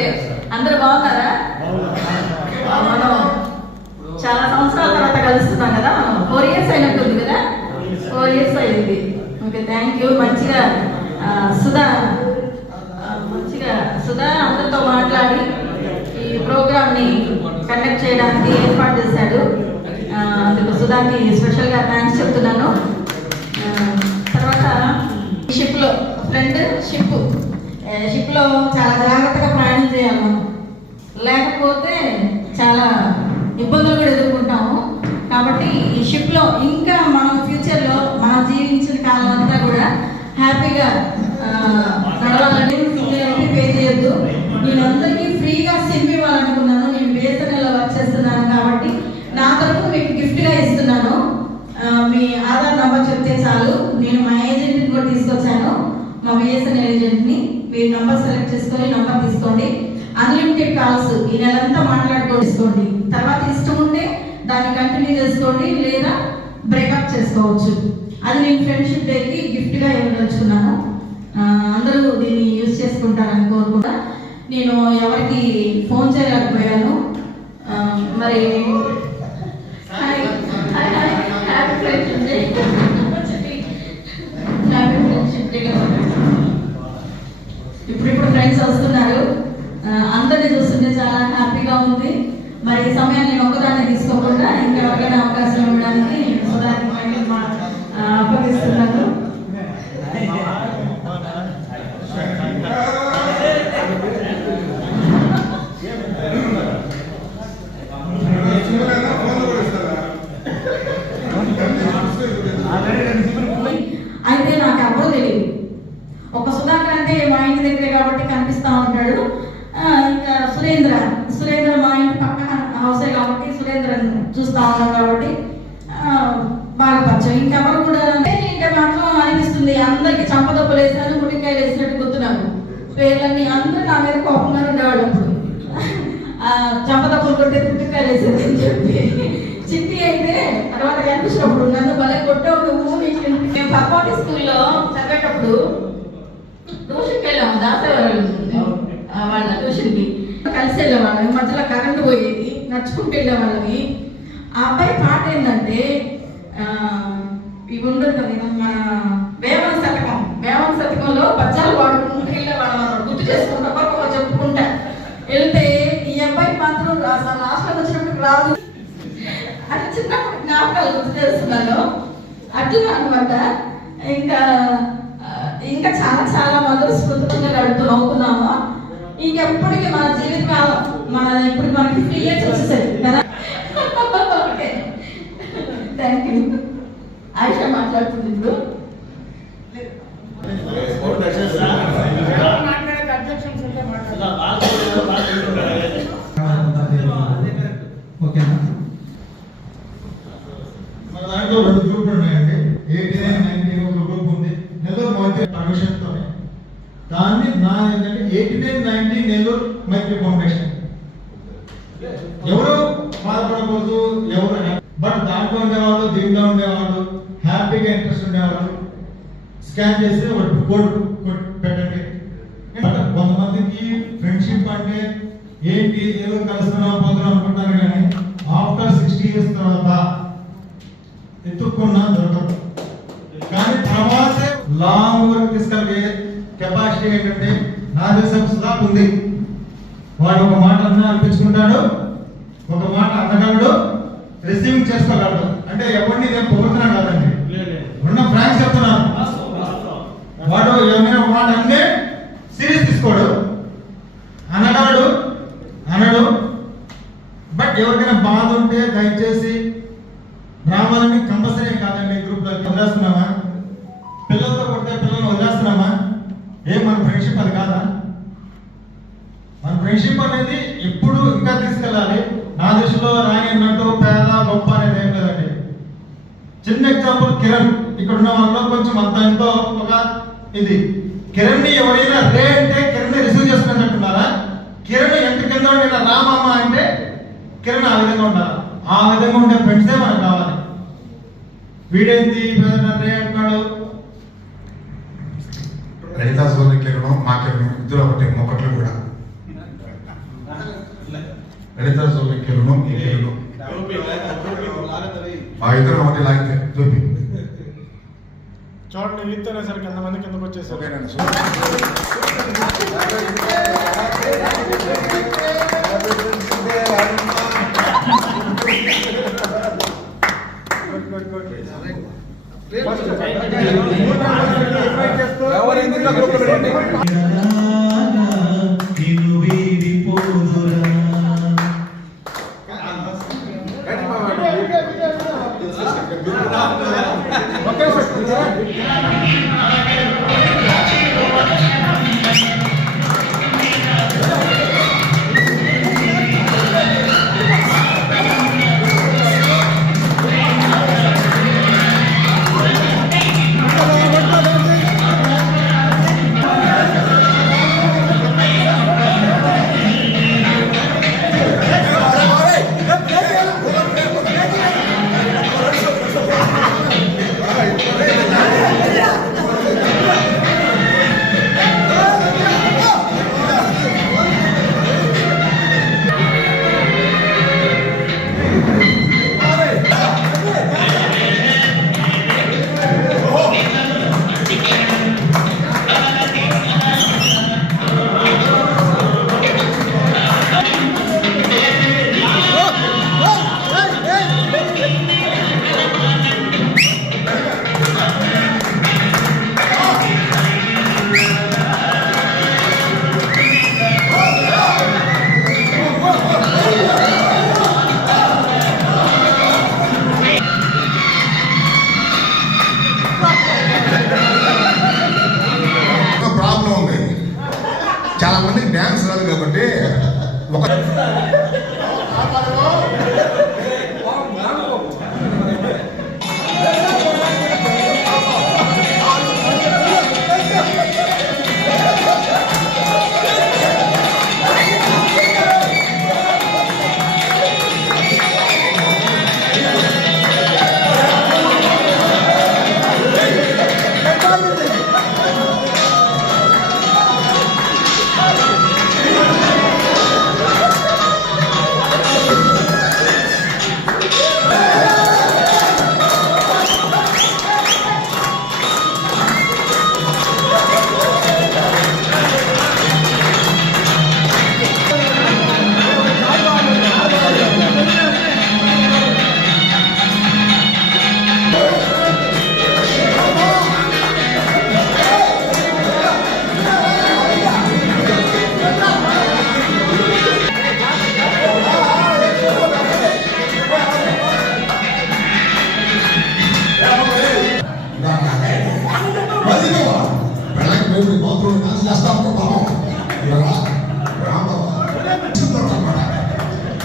Okay, అందరూ బాగున్నారా? మనం చాలా సంవత్సరాల తర్వాత కలుస్తున్నాం కదా, మనం 4 years అయినట్టుంది కదా, 4 years అయింది. Okay, thank you. మంచిగా సుధా అందరితో మాట్లాడి ఈ ప్రోగ్రామ్ని కండక్ట్ చేయడానికి ఏర్పాటు చేశాడు. అందుకు సుధాకి స్పెషల్గా థ్యాంక్స్ చెప్తున్నాను. తర్వాత షిప్లో షిప్లో చాలా జాగ్రత్తగా ప్రయాణం చేయాలి మనం, లేకపోతే చాలా ఇబ్బందులు కూడా ఎదుర్కొంటాము. కాబట్టి ఈ షిప్లో ఇంకా మనం ఫ్యూచర్లో మనం జీవించిన కాలం అంతా కూడా హ్యాపీగా నడవాలని పే చేయొద్దు. నేను అందరికీ ఫ్రీగా సిమ్ ఇవ్వాలనుకున్నాను. నేను బిఎస్ఎన్ఎల్లో వర్క్ చేస్తున్నాను కాబట్టి నా తరఫు మీకు గిఫ్ట్గా ఇస్తున్నాను. మీ ఆధార్ నెంబర్ చెప్తే చాలు, నేను మా ఏజెంట్ని కూడా తీసుకొచ్చాను, మా బిఎస్ఎన్ఎల్ ఏజెంట్ని. మీ నంబర్ సెలెక్ట్ చేసుకొని నంబర్ తీసుకోండి. అన్లిమిటెడ్ కాల్స్ ఈ నెలంతా మాట్లాడుకోండి. తర్వాత ఇష్టం ఉంటే దాన్ని కంటిన్యూ చేసుకోండి, లేదా బ్రేకప్ చేసుకోవచ్చు. అది నేను ఫ్రెండ్షిప్ డేకి గిఫ్ట్గా ఇవ్వదలుచుకున్నాను. అందరూ దీన్ని యూజ్ చేసుకుంటారని కోరుకుంటా. నేను ఎవరికి ఫోన్ చేయలేకపోయాను. మరి ఇప్పుడు ఫ్రెండ్స్ వస్తున్నారు, అందరినీ చూస్తుంటే చాలా హ్యాపీగా ఉంది. మరి ఈ సమయాన్ని నేను ఒక్కదాన్ని తీసుకోకుండా ఇంకెవరికైనా అవకాశం ఇవ్వడానికి అప్పగిస్తున్నాను. అయితే నాకు ఎవరో తెలియదు. ఒక సుధాకర్ అంటే మా ఇంటి దగ్గరే కాబట్టి కనిపిస్తా ఉంటాడు. ఇంకా సురేంద్ర మా ఇంటి పక్కన హౌసే కాబట్టి సురేంద్ర చూస్తా ఉన్నాం కాబట్టి బాగా పరిచయం. ఇంకెవరు కూడా అంటే మాత్రం అనిపిస్తుంది అందరికి చంపదొప్పలు వేసాను, ముడికాయలు వేసినట్టు గుర్తున్నాను. పేర్లన్నీ అందరూ నా మీద కోపంగా ఉండేవాళ్ళు. అప్పుడు చంపదొప్పలు కొట్టే ముడికాయలు వేసేది అని చెప్పి. చిట్టి అయితే తర్వాత కనిపించినప్పుడు నన్ను భలే కొట్టావు నువ్వు. మేము పర్వాటి స్కూల్లో చదివేటప్పుడు ట్యూషన్కి వెళ్ళాము, వాళ్ళ ట్యూషన్కి కలిసి వెళ్ళేవాళ్ళం. మధ్యలో కరెంటు పోయేది, నడుచుకుంటూ వెళ్ళేవాళ్ళని. ఆ అబ్బాయి పాట ఏంటంటే ఇవి ఉండదు కదా, మన వేమన శతకంలో పద్యాలు పాడుకుంటూ వెళ్ళేవాళ్ళం. గుర్తు చేసుకుంటా చెప్పుకుంటా వెళ్తే ఈ అబ్బాయి మాత్రం అసలు లాస్ట్లో వచ్చినప్పుడు రాదు. అది చిన్నప్పుడు జ్ఞాపకాలు గుర్తు చేస్తున్నాను. అట్లా అనమాట. ఇంకా చాలా చాలా మధుర స్మృతులుగా నవ్వుకున్నాము. ఇంకెప్పటికీ మన జీవితకాలం ఇప్పుడు మనకి 50 years వచ్చేసాయి కదా. Okay, thank you. ఆయిషా మాట్లాడుతుంది ఇప్పుడు. ఓకేనా? మన దాంట్లో 2 గ్రూపులు ఉన్నాయండి. 89, 90 ఒక గ్రూప్ ఉంది. నెల్లూరు మైత్రి పర్మిషన్తోనే. దాన్ని నా ఏంటంటే 89, 90 నెల్లూరు మైత్రి ఫౌండేషన్. ఎవరు బాధపడకూడదు, ఎవరు బట్ దాంట్లో ఉండేవాళ్ళు, దీంట్లో ఉండేవాళ్ళు, హ్యాపీగా ఇంట్రెస్ట్ ఉండేవాళ్ళు స్కాన్ చేసి ఒక కోడ్ పెట్టండి. కొంతమందికి ఫ్రెండ్షిప్ అంటే ఏంటి, ఏదో కలుస్తున్నాం పోతున్నాం అనుకుంటారు, కానీ ఆఫ్టర్ 60 years తర్వాత ఎత్తుక్కున్నా దొరకదు. కానీ తర్వాతే లాంగ్ వరకు తీసుకెళ్ళే కెపాసిటీ ఏంటంటే నా దేశం సుధా ఉంది. వాడు ఒక మాట అన్నా అనిపించుకుంటాడు, ఒక మాట అన్నగలడు, రిసీవింగ్ చేసుకోగలడు. అంటే ఎవరిని నేను పొగుడుతున్నాను కాదండి, ఉన్న ఫ్రాంక్స్ చెప్తున్నాను. వాడు ఏమైనా మాట అంటే సీరియస్ తీసుకోడు, అనగలడు, అనడు. బట్ ఎవరికైనా బాధ ఉంటే దయచేసి రావాలని కంపల్సరీ కాదండి. గ్రూప్లో వదిలేస్తున్నామా, పిల్లలతో కొట్టే పిల్లల్ని వదిలేస్తున్నామా? మన ఫ్రెండ్షిప్ అది కాదా? మన ఫ్రెండ్షిప్ అనేది ఎప్పుడు ఇంకా తీసుకెళ్ళాలి. నా దృష్టిలో రాని అన్నట్టు పేద గొప్ప అనేది ఏం లేదండి. చిన్న ఎగ్జాంపుల్ కిరణ్, ఇక్కడ ఉన్న వాళ్ళలో కొంచెం అంత ఎంతో ఒక ఇది. కిరణ్ ని ఎవరైనా రే అంటే కిరణ్ ని రిసీవ్ చేసుకున్నట్టున్నారా? కిరణ్ ఎంత కింద ఉండినా రామమ్మ అంటే కిరణ్ ఆ విధంగా ఉండాలి. ఆ విధంగా ఉండే ఫ్రెండ్సే మనకు కావాలి. వీడేంటి రే అంటున్నాడు. రైతా సోదరికి మాకు ఇద్దరు ఒకటి మొక్కట్లు కూడా మైక్తోనే సరికి ఎంతమంది కిందకు వచ్చేసారు. చాలా మంది డ్యాన్స్ రాదు కాబట్టి ఒక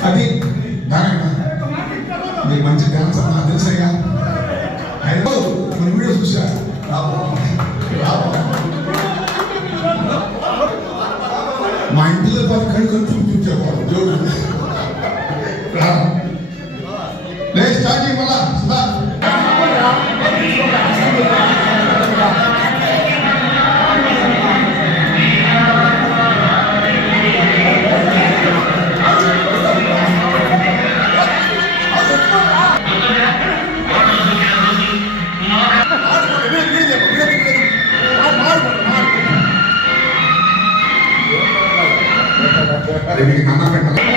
అది మీకు మంచి డ్యాన్స్ అన్నా తెలుసయ్యా మన వీడియో చూసా మా ఇంటిలో పాటు కనుకొని చూపించేవాడు జోడు లే స్టార్టింగ్ మళ్ళా సుధా అదే మీకు అన్నం పెట్టాలి.